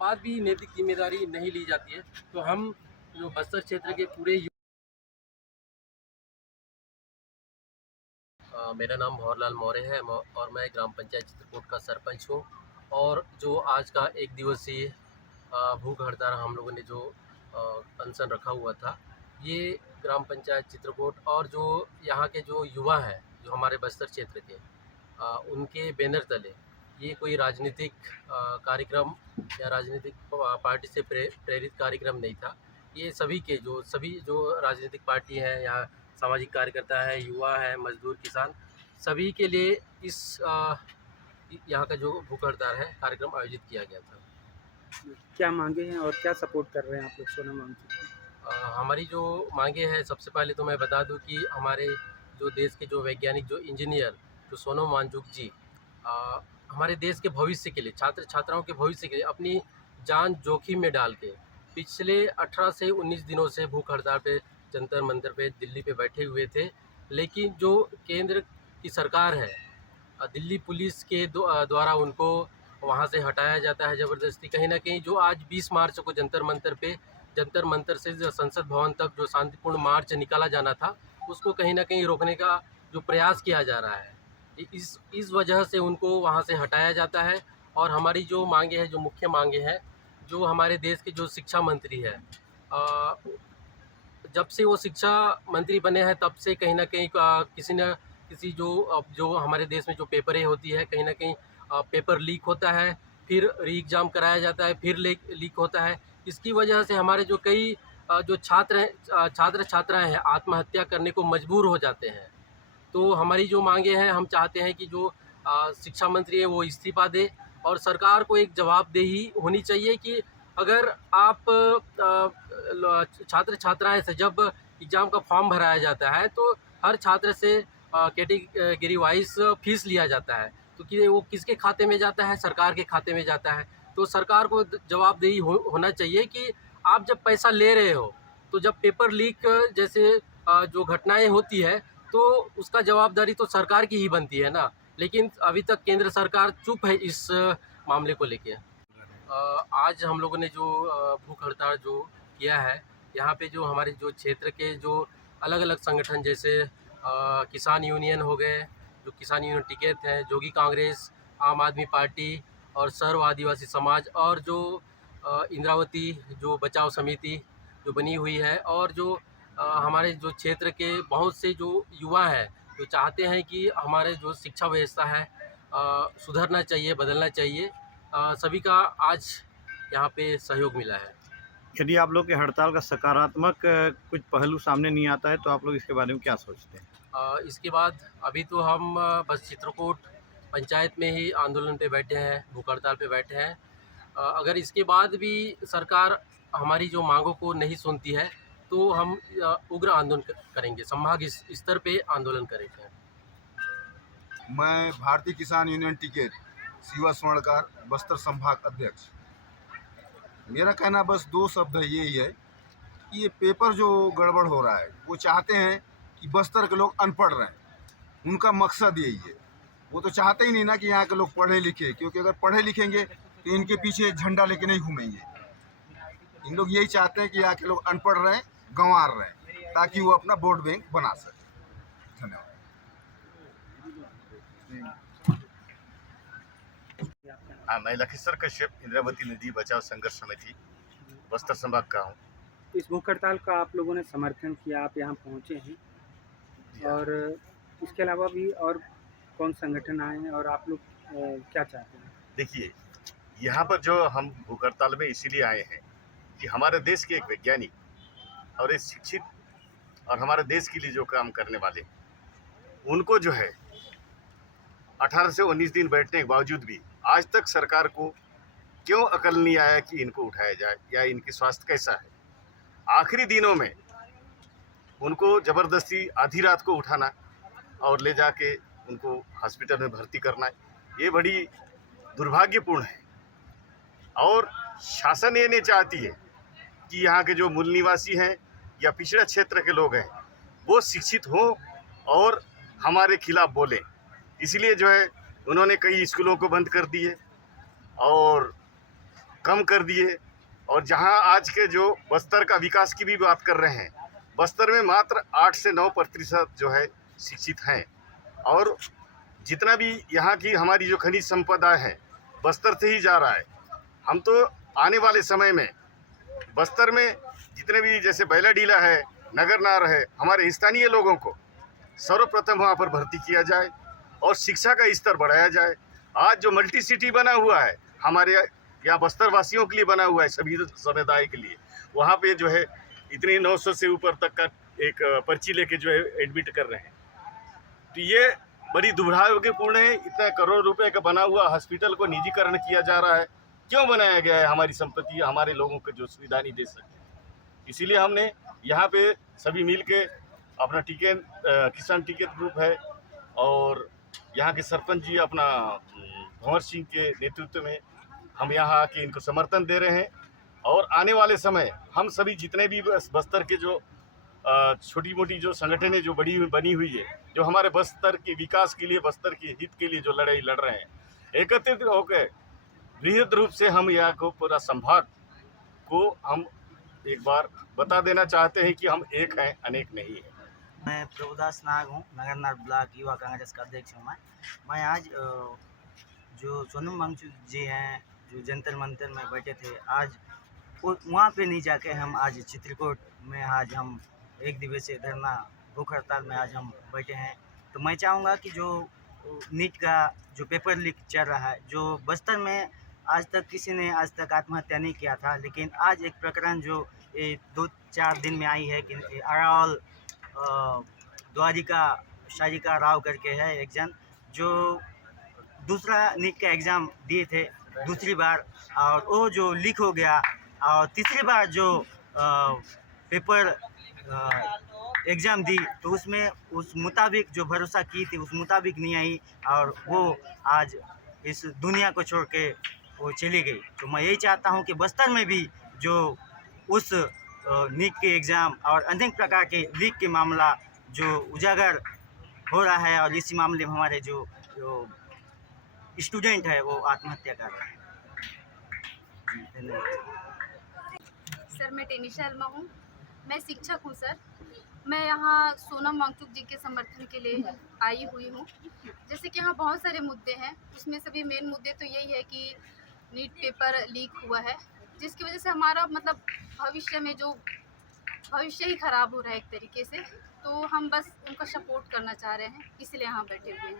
बाद भी नैतिक जिम्मेदारी नहीं ली जाती है। तो हम जो बस्तर क्षेत्र के पूरे मेरा नाम भंवरलाल मौर्य है और मैं ग्राम पंचायत चित्रकूट का सरपंच हूँ। और जो आज का एक दिवसीय भूख हड़ताल हम लोगों ने जो अनशन रखा हुआ था, ये ग्राम पंचायत चित्रकूट और जो यहाँ के जो युवा हैं, जो हमारे बस्तर क्षेत्र के, उनके बैनर तले ये कोई राजनीतिक कार्यक्रम या राजनीतिक पार्टी से प्रेरित कार्यक्रम नहीं था। ये सभी जो राजनीतिक पार्टी हैं या सामाजिक कार्यकर्ता हैं, युवा हैं, मजदूर, किसान, सभी के लिए इस यहाँ का जो भूख हड़ताल है कार्यक्रम आयोजित किया गया था। क्या मांगे हैं और क्या सपोर्ट कर रहे हैं आप लोग सोनम वांगचुक की? हमारी जो मांगे हैं, सबसे पहले तो मैं बता दूं कि हमारे जो देश के जो वैज्ञानिक, जो इंजीनियर, जो सोनम वांगचुक जी हमारे देश के भविष्य के लिए, छात्र छात्राओं के भविष्य के लिए अपनी जान जोखिम में डाल के पिछले 18 से 19 दिनों से भूख हड़ताल पे जंतर मंतर पे दिल्ली पे बैठे हुए थे। लेकिन जो केंद्र की सरकार है, दिल्ली पुलिस के द्वारा उनको वहाँ से हटाया जाता है ज़बरदस्ती। कहीं ना कहीं जो आज 20 मार्च को जंतर मंतर से जो संसद भवन तक जो शांतिपूर्ण मार्च निकाला जाना था, उसको कहीं ना कहीं रोकने का जो प्रयास किया जा रहा है, इस वजह से उनको वहाँ से हटाया जाता है। और हमारी जो मांगे हैं, जो मुख्य मांगे हैं, जो हमारे देश के जो शिक्षा मंत्री है, जब से वो शिक्षा मंत्री बने हैं तब से कहीं ना कहीं किसी न किसी जो हमारे देश में जो पेपरें होती है, कहीं ना कहीं पेपर लीक होता है, फिर री एग्ज़ाम कराया जाता है, फिर लीक होता है। इसकी वजह से हमारे जो कई जो छात्र छात्राएं हैं, आत्महत्या करने को मजबूर हो जाते हैं। तो हमारी जो मांगे हैं, हम चाहते हैं कि जो शिक्षा मंत्री है वो इस्तीफा दे और सरकार को एक जवाबदेही होनी चाहिए कि अगर आप छात्र छात्राएं से जब एग्ज़ाम का फॉर्म भराया जाता है तो हर छात्र से कैटेगरी वाइज फीस लिया जाता है, तो कि वो किसके खाते में जाता है? सरकार के खाते में जाता है। तो सरकार को जवाबदेही होना चाहिए कि आप जब पैसा ले रहे हो, तो जब पेपर लीक जैसे जो घटनाएं होती है, तो उसका जवाबदारी तो सरकार की ही बनती है ना। लेकिन अभी तक केंद्र सरकार चुप है इस मामले को लेके। आज हम लोगों ने जो भूख हड़ताल जो किया है, यहाँ पे जो हमारे जो क्षेत्र के जो अलग-अलग संगठन, जैसे किसान यूनियन हो गए, जो किसान यूनियन टिकैत है, जोगी कांग्रेस, आम आदमी पार्टी और सर्व आदिवासी समाज, और जो इंद्रावती जो बचाव समिति जो बनी हुई है, और जो हमारे जो क्षेत्र के बहुत से जो युवा हैं, जो चाहते हैं कि हमारे जो शिक्षा व्यवस्था है सुधरना चाहिए, बदलना चाहिए, सभी का आज यहाँ पे सहयोग मिला है। यदि आप लोग के हड़ताल का सकारात्मक कुछ पहलू सामने नहीं आता है तो आप लोग इसके बारे में क्या सोचते हैं? इसके बाद अभी तो हम बस चित्रकूट पंचायत में ही आंदोलन पे बैठे हैं, भूख हड़ताल पे बैठे हैं। अगर इसके बाद भी सरकार हमारी जो मांगों को नहीं सुनती है, तो हम उग्र आंदोलन करेंगे, संभाग स्तर पे आंदोलन करेंगे। मैं भारतीय किसान यूनियन टिकैत शिवा स्वर्णकार, बस्तर संभाग अध्यक्ष। मेरा कहना बस दो शब्द है, यही है कि ये पेपर जो गड़बड़ हो रहा है, वो चाहते हैं कि बस्तर के लोग अनपढ़ रहें। उनका मकसद यही है। वो तो चाहते ही नहीं ना कि यहाँ के लोग पढ़े लिखे, क्योंकि अगर पढ़े लिखेंगे तो इनके पीछे झंडा लेके नहीं घूमेंगे। इन लोग यही चाहते हैं कि यहाँ के लोग अनपढ़ रहें, गंवार रहें, ताकि वो अपना वोट बैंक बना सकें। धन्यवाद। हाँ, मैं लखीसर कश्यप, इंद्रावती नदी बचाव संघर्ष समिति बस्तर संभाग का हूँ। इस भूख हड़ताल का आप लोगों ने समर्थन किया, आप यहाँ पहुँचे हैं, और इसके अलावा भी और कौन संगठन आए हैं और आप लोग क्या चाहते हैं? देखिए, यहाँ पर जो हम भूख हड़ताल में इसीलिए आए हैं कि हमारे देश के एक वैज्ञानिक और एक शिक्षित और हमारे देश के लिए जो काम करने वाले, उनको जो है 18 से 19 दिन बैठने के बावजूद भी आज तक सरकार को क्यों अकल नहीं आया कि इनको उठाया जाए या इनकी स्वास्थ्य कैसा है। आखिरी दिनों में उनको ज़बरदस्ती आधी रात को उठाना और ले जाके उनको हॉस्पिटल में भर्ती करना, ये बड़ी दुर्भाग्यपूर्ण है। और शासन ये नहीं चाहती है कि यहाँ के जो मूल निवासी हैं या पिछड़ा क्षेत्र के लोग हैं, वो शिक्षित हों और हमारे खिलाफ बोलें। इसलिए जो है उन्होंने कई स्कूलों को बंद कर दिए और कम कर दिए। और जहां आज के जो बस्तर का विकास की भी बात कर रहे हैं, बस्तर में मात्र 8 से 9% जो है शिक्षित हैं। और जितना भी यहाँ की हमारी जो खनिज संपदा है बस्तर से ही जा रहा है। हम तो आने वाले समय में बस्तर में जितने भी जैसे बैलाडीला है, नगरनार है, हमारे स्थानीय लोगों को सर्वप्रथम वहाँ पर भर्ती किया जाए और शिक्षा का स्तर बढ़ाया जाए। आज जो मल्टी सिटी बना हुआ है हमारे यहाँ बस्तर वासियों के लिए बना हुआ है, सभी समुदाय के लिए, वहाँ पे जो है इतनी 900 से ऊपर तक का एक पर्ची लेके जो है एडमिट कर रहे हैं। तो ये बड़ी दुर्भाग्यपूर्ण है। इतना करोड़ रुपए का बना हुआ हॉस्पिटल को निजीकरण किया जा रहा है। क्यों बनाया गया है? हमारी संपत्ति हमारे लोगों को जो सुविधा नहीं दे सकते। इसीलिए हमने यहाँ पे सभी मिल के अपना किसान टिकट ग्रुप है और यहाँ के सरपंच जी अपना भंवर सिंह के नेतृत्व में हम यहाँ आके इनको समर्थन दे रहे हैं। और आने वाले समय हम सभी जितने भी बस्तर के जो छोटी मोटी जो संगठनें जो बनी हुई है, जो हमारे बस्तर के विकास के लिए, बस्तर के हित के लिए जो लड़ाई लड़ रहे हैं, एकत्रित होकर बृहद रूप से हम यहाँ को पूरा संभाग को हम एक बार बता देना चाहते हैं कि हम एक हैं, अनेक नहीं हैं। मैं प्रभुदास नाग हूँ, नगरनार ब्लॉक युवा कांग्रेस का अध्यक्ष हूँ। मैं आज जो सोनम वांगचुक जी हैं जो जंतर मंतर में बैठे थे, आज वहाँ पे नहीं जाके हम आज चित्रकूट में आज हम एक दिवसीय धरना भूख हड़ताल में आज हम बैठे हैं। तो मैं चाहूँगा कि जो नीट का जो पेपर लीक चल रहा है, जो बस्तर में आज तक किसी ने आज तक आत्महत्या नहीं किया था, लेकिन आज एक प्रकरण जो 2-4 दिन में आई है कि अरावल द्वारिका शारिका राव करके है एक जन, जो दूसरा नीट का एग्ज़ाम दिए थे दूसरी बार, और वो जो लीक हो गया, और तीसरी बार जो पेपर एग्ज़ाम दी तो उसमें उस मुताबिक जो भरोसा की थी उस मुताबिक नहीं आई, और वो आज इस दुनिया को छोड़ के वो चली गई। तो मैं यही चाहता हूँ कि बस्तर में भी जो उस नीट के एग्ज़ाम और अनेक प्रकार के लीक के मामला जो उजागर हो रहा है, और इसी मामले में हमारे जो स्टूडेंट है वो आत्महत्या कर रहे हैं। धन्यवाद। सर, मैं टेनी शर्मा हूँ, मैं शिक्षक हूँ सर। मैं यहाँ सोनम वांगचुक जी के समर्थन के लिए आई हुई हूँ। जैसे कि यहाँ बहुत सारे मुद्दे हैं, उसमें सभी मेन मुद्दे तो यही है कि नीट पेपर लीक हुआ है, जिसकी वजह से हमारा मतलब भविष्य में जो भविष्य ही ख़राब हो रहा है एक तरीके से। तो हम बस उनका सपोर्ट करना चाह रहे हैं, इसलिए यहाँ बैठे हुए हैं।